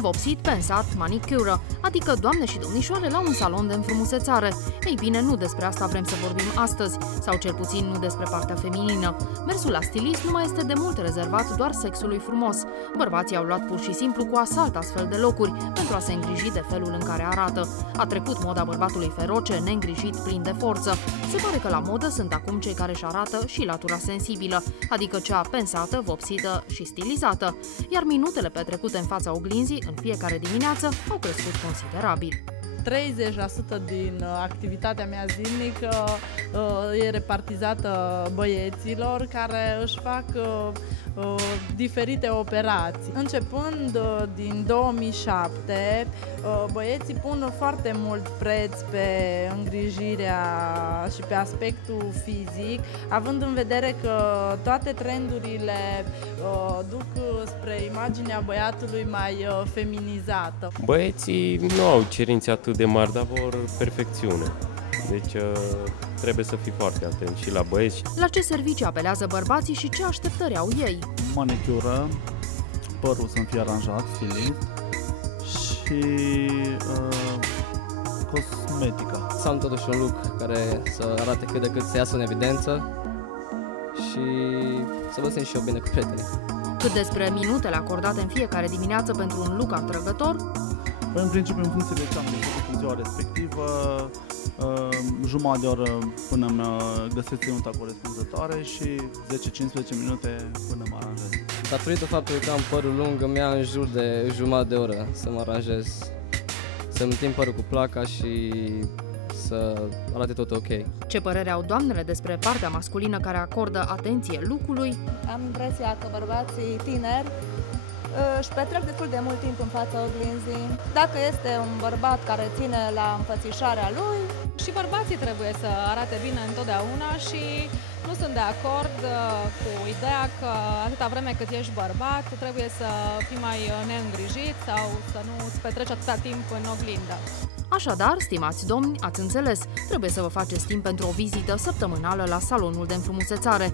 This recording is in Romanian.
Ați vopsit, pensat, manicură, adică doamne și domnișoare la un salon de înfrumusețare. Ei bine, nu despre asta vrem să vorbim astăzi, sau cel puțin nu despre partea feminină. Mersul la stilist nu mai este de mult rezervat doar sexului frumos. Bărbații au luat pur și simplu cu asalt astfel de locuri pentru a se îngriji de felul în care arată. A trecut moda bărbatului feroce, neîngrijit, plin de forță. Se pare că la modă sunt acum cei care își arată și latura sensibilă, adică cea pensată, vopsită și stilizată, iar minutele petrecute în fața oglinzii în fiecare dimineață au crescut considerabil. 30% din activitatea mea zilnică e repartizată băieților care își fac diferite operații. Începând din 2007, băieții pun foarte mult preț pe îngrijirea și pe aspectul fizic, având în vedere că toate trendurile duc spre imaginea băiatului mai feminizată. Băieții nu au cerințe atât de mari, dar vor perfecțiune. Deci trebuie să fii foarte atent și la băieți. La ce servicii apelează bărbații și ce așteptări au ei? Manicură, părul să-mi fie aranjat, stilist și cosmetica. Să am totuși un look care să arate cât de cât să iasă în evidență și să vă simt și eu bine cu prietenii. Cât despre minutele acordate în fiecare dimineață pentru un look atrăgător? În principiu, în funcție de ce am făcut în ziua respectivă, jumătate de oră până mă găsesc ținuta corespunzătoare și 10-15 minute până mă aranjez. Datorită faptului că am părul lung, îmi ia în jur de jumătate de oră să mă aranjez, să-mi întind părul cu placa și să arate tot ok. Ce părere au doamnele despre partea masculină care acordă atenție look-ului? Am impresia că bărbații tineri își petrec destul de mult timp în fața oglinzii. Dacă este un bărbat care ține la înfățișarea lui, și bărbații trebuie să arate bine întotdeauna și nu sunt de acord cu ideea că atâta vreme cât ești bărbat trebuie să fii mai neîngrijit sau să nu îți petreci atâta timp în oglindă. Așadar, stimați domni, ați înțeles, trebuie să vă faceți timp pentru o vizită săptămânală la salonul de înfrumusețare.